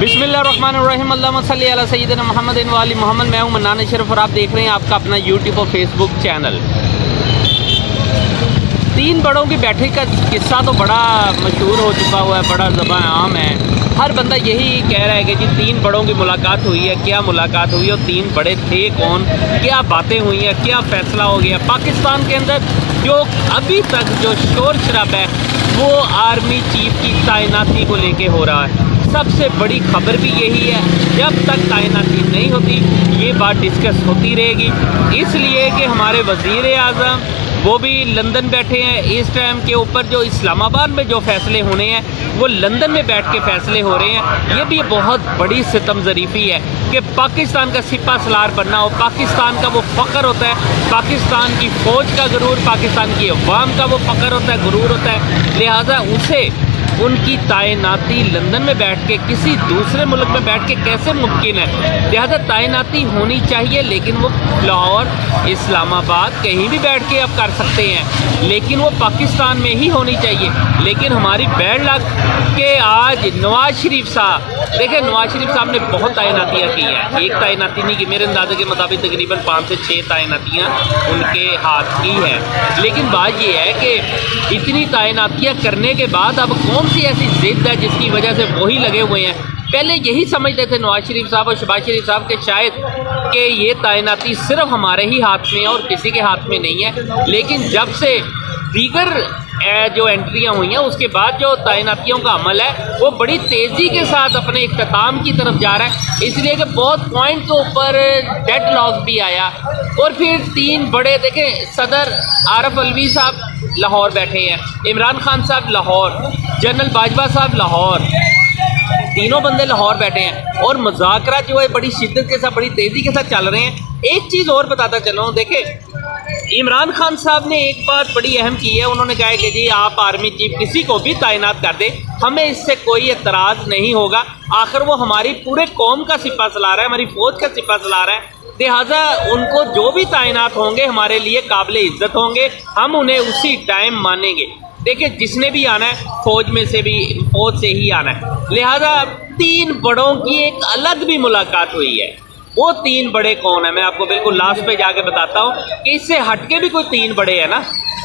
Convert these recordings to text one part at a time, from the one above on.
बिस्मिल्लाहिर्रहमानिर्रहीम अल्लाहुम्मा सल्ली अला सय्यिदिना मुहम्मद व आलि मोहम्मद। मैं हूं मन्नान अशरफ और आप देख रहे हैं आपका अपना यूट्यूब और फेसबुक चैनल। तीन बड़ों की बैठक का किस्सा तो बड़ा मशहूर हो चुका हुआ है, बड़ा ज़बान आम है। हर बंदा यही कह रहा है कि जी तीन बड़ों की मुलाकात हुई है, क्या मुलाकात हुई है और तीन बड़े थे कौन, क्या बातें हुई हैं, क्या फ़ैसला हो गया। पाकिस्तान के अंदर जो अभी तक जो शोर शराब है वो आर्मी चीफ की तैनाती को लेके हो रहा है। सबसे बड़ी खबर भी यही है, जब तक तैनाती नहीं होती ये बात डिस्कस होती रहेगी। इसलिए कि हमारे वज़ीर आज़म वो भी लंदन बैठे हैं इस टाइम के ऊपर। जो इस्लामाबाद में जो फ़ैसले होने हैं वो लंदन में बैठ के फ़ैसले हो रहे हैं। ये भी बहुत बड़ी सितम ज़रीफ़ी है कि पाकिस्तान का सिपा सलार बनना हो, पाकिस्तान का वो फ़ख्र होता है, पाकिस्तान की फ़ौज का गुरूर, पाकिस्तान की अवाम का वो फ़ख्र होता है, गुरूर होता है। लिहाजा उसे उनकी तैनाती लंदन में बैठ के किसी दूसरे मुल्क में बैठ के कैसे मुमकिन है। लिहाजा तैनाती होनी चाहिए, लेकिन वो लाहौर, इस्लामाबाद कहीं भी बैठ के अब कर सकते हैं, लेकिन वो पाकिस्तान में ही होनी चाहिए। लेकिन हमारी बैड लक कि आज नवाज शरीफ साहब, देखें नवाज शरीफ साहब ने बहुत तैनातियाँ की हैं, एक तैनाती नहीं की, मेरे अंदाजे के मुताबिक तकरीबन 5 से 6 तैनातियाँ उनके हाथ की हैं। लेकिन बात ये है कि इतनी तैनातियाँ करने के बाद अब कौन सी ऐसी जिद है जिसकी वजह से वही लगे हुए हैं। पहले यही समझते थे नवाज शरीफ साहब और शहबाज शरीफ साहब के शायद कि ये तैनाती सिर्फ हमारे ही हाथ में है और किसी के हाथ में नहीं है। लेकिन जब से दीगर जो एंट्रियां हुई हैं उसके बाद जो तैनातियों का अमल है वो बड़ी तेज़ी के साथ अपने इख्तिताम की तरफ जा रहा है। इसलिए कि बहुत पॉइंट के ऊपर डेडलॉक भी आया और फिर तीन बड़े, देखें सदर आरफ अलवी साहब लाहौर बैठे हैं, इमरान खान साहब लाहौर, जनरल बाजवा साहब लाहौर, तीनों बंदे लाहौर बैठे हैं और मुज़ाकरा जो है बड़ी शिद्दत के साथ, बड़ी तेज़ी के साथ चल रहे हैं। एक चीज़ और बताता चलो, देखें इमरान खान साहब ने एक बात बड़ी अहम की है, उन्होंने कहा है कि जी आप आर्मी चीफ किसी को भी तैनात कर दे, हमें इससे कोई एतराज़ नहीं होगा। आखिर वो हमारी पूरे कौम का सिपा सलार है, हमारी फ़ौज का सिपा सलार है। लिहाजा उनको जो भी तैनात होंगे हमारे लिए काबिल इज़्ज़त होंगे, हम उन्हें उसी टाइम मानेंगे। देखिए जिसने भी आना है फ़ौज में से भी, फ़ौज से ही आना है। लिहाजा तीन बड़ों की एक अलग भी मुलाकात हुई है। वो तीन बड़े कौन है मैं आपको बिल्कुल लास्ट पे जाके बताता हूँ कि इससे हटके भी कोई तीन बड़े हैं ना,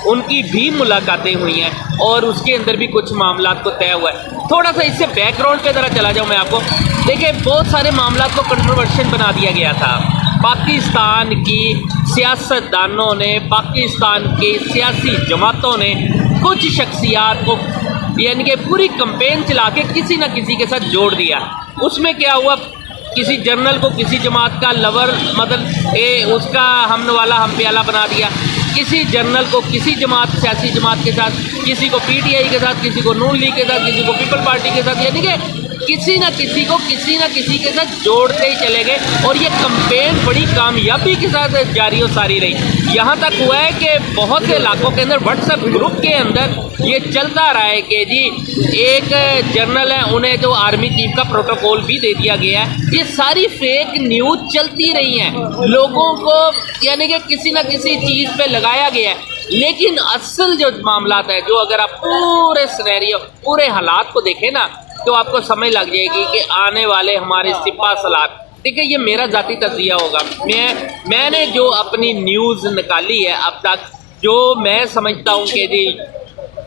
उनकी भी मुलाकातें हुई हैं और उसके अंदर भी कुछ मामला को तय हुआ है। थोड़ा सा इससे बैकग्राउंड पे ज़रा चला जाऊँ मैं आपको। देखिए बहुत सारे मामला को कंट्रोवर्शियल बना दिया गया था। पाकिस्तान की सियासतदानों ने, पाकिस्तान के सियासी जमातों ने कुछ शख्सियात को यानी कि पूरी कैंपेन चला के किसी न किसी के साथ जोड़ दिया। उसमें क्या हुआ, किसी जर्नल को किसी जमात का लवर मतलब उसका हमनवाला हम प्याला बना दिया, किसी जर्नल को किसी जमात, सियासी जमात के साथ, किसी को पीटीआई के साथ, किसी को नून लीग के साथ, किसी को पीपल पार्टी के साथ, यानी कि किसी न किसी को किसी न किसी के साथ जोड़ते ही चले गए और ये कैंपेन बड़ी कामयाबी के साथ जारी और सारी रही। यहाँ तक हुआ है कि बहुत से इलाकों के अंदर व्हाट्सएप ग्रुप के अंदर ये चलता रहा है कि जी एक जर्नल है, उन्हें जो आर्मी चीफ का प्रोटोकॉल भी दे दिया गया है। ये सारी फेक न्यूज़ चलती रही हैं, लोगों को यानी कि किसी न किसी चीज़ पे लगाया गया है। लेकिन असल जो मामला है, जो अगर आप पूरे सिनेरियो, पूरे हालात को देखें ना तो आपको समझ लग जाएगी कि आने वाले हमारे सिपा सलार, देखिए ये मेरा ज़ाती तज़किया होगा, मैंने जो अपनी न्यूज़ निकाली है अब तक, जो मैं समझता हूँ कि जी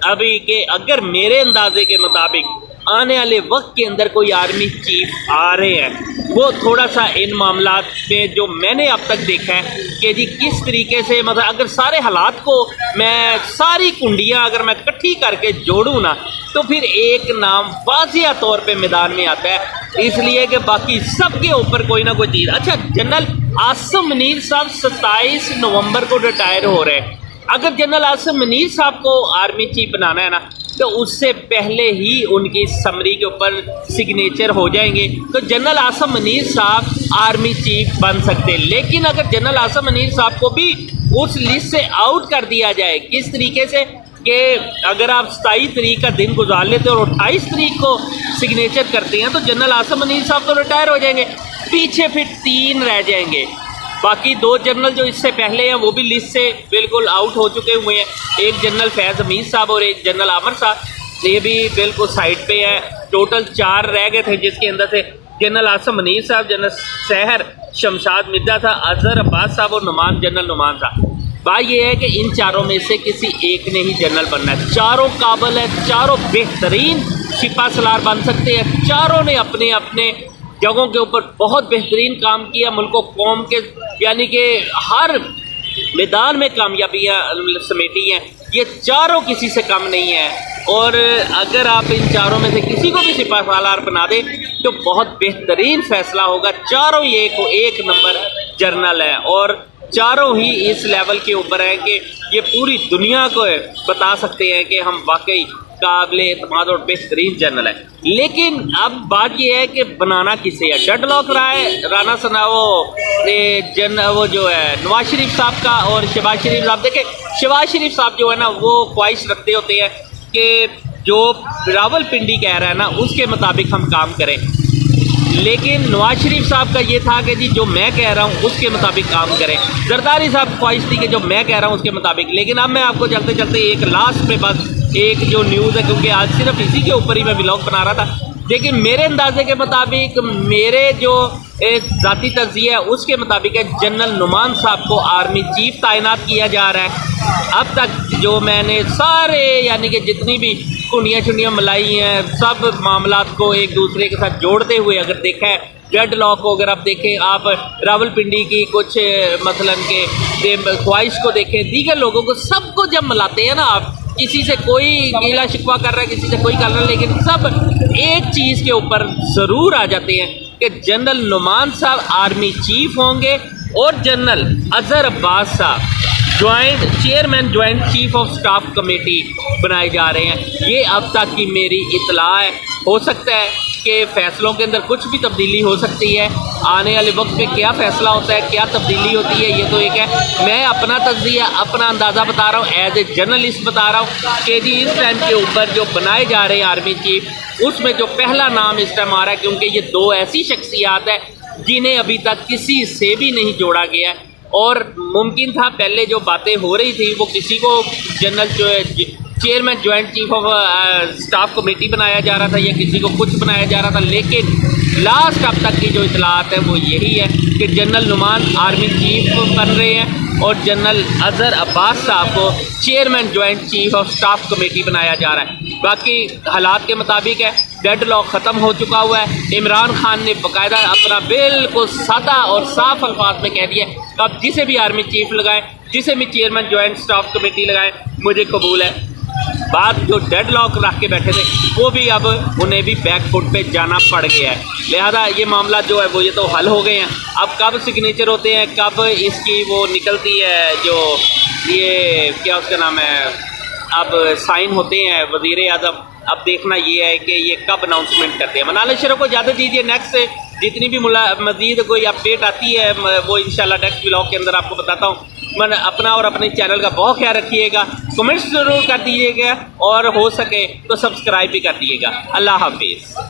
अभी के अगर मेरे अंदाजे के मुताबिक आने वाले वक्त के अंदर कोई आर्मी चीफ आ रहे हैं, वो थोड़ा सा इन मामलात में जो मैंने अब तक देखा है कि जी किस तरीके से, मतलब अगर सारे हालात को मैं, सारी कुंडियाँ अगर मैं इकट्ठी करके जोड़ूँ ना तो फिर एक नाम वाज़िया तौर पे मैदान में आता है। इसलिए कि बाकी सबके ऊपर कोई ना कोई चीज़। अच्छा, जनरल आसिम मुनीर साहब 27 नवंबर को रिटायर हो रहे हैं। अगर जनरल आसिम मुनीर साहब को आर्मी चीफ बनाना है ना तो उससे पहले ही उनकी समरी के ऊपर सिग्नेचर हो जाएंगे तो जनरल आसिम मुनीर साहब आर्मी चीफ बन सकते। लेकिन अगर जनरल आसिम मुनीर साहब को भी उस लिस्ट से आउट कर दिया जाए, किस तरीके से कि अगर आप 27 तारीख का दिन गुजार लेते और 28 तारीख को सिग्नेचर करते हैं तो जनरल आसिम मुनीर साहब तो रिटायर हो जाएंगे, पीछे फिर 3 रह जाएंगे। बाकी 2 जनरल जो इससे पहले हैं वो भी लिस्ट से बिल्कुल आउट हो चुके हुए हैं, एक जनरल फैज़ हमीद साहब और एक जनरल आमर साहब, ये भी बिल्कुल साइड पे है। ٹوٹل 4 رہ گئے تھے، جس کے اندر سے جنرل آصم منیر صاحب، جنرل سحر شمشاد مرزا تھا، اظہر عباس صاحب اور جنرل نعمان صاحب۔ بات یہ ہے کہ ان چاروں میں سے کسی ایک نے ہی جنرل بننا ہے۔ چاروں قابل ہیں، چاروں بہترین سپہ سالار بن سکتے ہیں، چاروں نے اپنے اپنے جگہوں کے اوپر بہت بہترین کام کیا، ملک و قوم کے یعنی کہ ہر میدان میں کامیابیاں سمیٹی ہیں۔ یہ چاروں کسی سے کم نہیں ہیں، اور اگر آپ ان چاروں میں سے کسی کو بھی سپہ سالار بنا دیں تو بہت بہترین فیصلہ ہوگا۔ چاروں یہ ایک نمبر جرنل ہیں، اور چاروں ہی اس لیول کے اوپر ہیں کہ یہ پوری دنیا کو بتا سکتے ہیں کہ ہم واقعی قابل اعتماد اور بہترین جنرل ہے۔ لیکن اب بات یہ ہے کہ بنانا کسے ہے۔ ڈیڈ لاک رانا وہ جو ہے نواز شریف صاحب کا اور شہباز شریف صاحب، دیکھیں شہباز شریف صاحب جو ہے نا وہ خواہش رکھتے ہوتے ہیں کہ جو راول پنڈی کہہ رہا ہے نا اس کے مطابق ہم کام کریں، لیکن نواز شریف صاحب کا یہ تھا کہ جی جو میں کہہ رہا ہوں اس کے مطابق کام کریں۔ زرداری صاحب کی خواہش تھی کہ جو میں کہہ رہا ہوں اس کے مطابق۔ لیکن اب میں آپ کو چلتے چلتے ایک لاسٹ پہ بس ایک جو نیوز ہے، کیونکہ آج صرف اسی کے اوپر ہی میں ولاگ بنا رہا تھا، لیکن میرے اندازے کے مطابق، میرے جو ذاتی تجزیہ ہے اس کے مطابق ہے جنرل نعمان صاحب کو آرمی چیف تعینات کیا جا رہا ہے۔ اب تک جو میں نے سارے یعنی کہ جتنی بھی کنڈیاں ملائی ہیں، سب معاملات کو ایک دوسرے کے ساتھ جوڑتے ہوئے اگر دیکھا ہے، ڈیڈ لاک کو اگر آپ دیکھیں، آپ راول پنڈی کی کچھ مثلاً کہ خواہش کو دیکھیں، دیگر لوگوں کو سب کو جب ملاتے ہیں نا آپ، کسی سے کوئی گیلا شکوہ کر رہا ہے، کسی سے کوئی کر رہا ہے، لیکن سب ایک چیز کے اوپر ضرور آ جاتے ہیں کہ جنرل نعمان صاحب آرمی چیف ہوں گے، اور جنرل اظہر عباس صاحب chairman joint chief of staff committee بنائے جا رہے ہیں۔ یہ اب تک کی میری اطلاع ہے، ہو سکتا ہے کہ فیصلوں کے اندر کچھ بھی تبدیلی ہو سکتی ہے، آنے والے وقت میں کیا فیصلہ ہوتا ہے، کیا تبدیلی ہوتی ہے، یہ تو ایک ہے۔ میں اپنا تجزیہ، اپنا اندازہ بتا رہا ہوں، ایز اے جرنلسٹ بتا رہا ہوں کہ جی اس ٹائم کے اوپر جو بنائے جا رہے ہیں آرمی چیف، اس میں جو پہلا نام اس ٹائم آ رہا ہے، کیونکہ یہ 2 ایسی شخصیات ہیں جنہیں ابھی تک کسی سے بھی نہیں جوڑا گیا ہے، اور ممکن تھا پہلے جو باتیں ہو رہی تھی وہ کسی کو جنرل جو ہے chairman joint chief of staff committee بنایا جا رہا تھا، یا کسی کو کچھ بنایا جا رہا تھا، لیکن لاسٹ اب تک کی جو اطلاعات ہیں وہ یہی ہے کہ جنرل نعمان آرمی چیف بن رہے ہیں، اور جنرل اظہر عباس صاحب کو chairman joint chief of staff committee بنایا جا رہا ہے۔ باقی حالات کے مطابق ہے، ڈیڈ لاک ختم ہو چکا ہوا ہے۔ عمران خان نے باقاعدہ اپنا بالکل سادہ اور صاف الفاظ میں کہہ دیا ہے کہ آپ جسے بھی آرمی چیف لگائیں، جسے بھی چیئرمین جوائنٹ سٹاف کمیٹی لگائیں، مجھے قبول ہے۔ بات جو ڈیڈ لاک رکھ کے بیٹھے تھے وہ بھی اب انہیں بھی بیک فٹ پہ جانا پڑ گیا ہے، لہذا یہ معاملہ جو ہے وہ یہ تو حل ہو گئے ہیں۔ اب کب سگنیچر ہوتے ہیں، کب اس کی وہ نکلتی ہے جو یہ کیا اس کا نام ہے، اب سائن ہوتے ہیں وزیر اعظم، اب دیکھنا یہ ہے کہ یہ کب اناؤنسمنٹ کرتے ہیں۔ منال اشرف کو اجازت دیجیے، نیکسٹ جتنی بھی مزید کوئی اپڈیٹ آتی ہے وہ انشاءاللہ نیکسٹ ولاگ کے اندر آپ کو بتاتا ہوں۔ اپنا اور اپنے چینل کا بہت خیال رکھیے گا، کمنٹس ضرور کر دیجیے گا، اور ہو سکے تو سبسکرائب بھی کر دیجیے گا۔ اللہ حافظ۔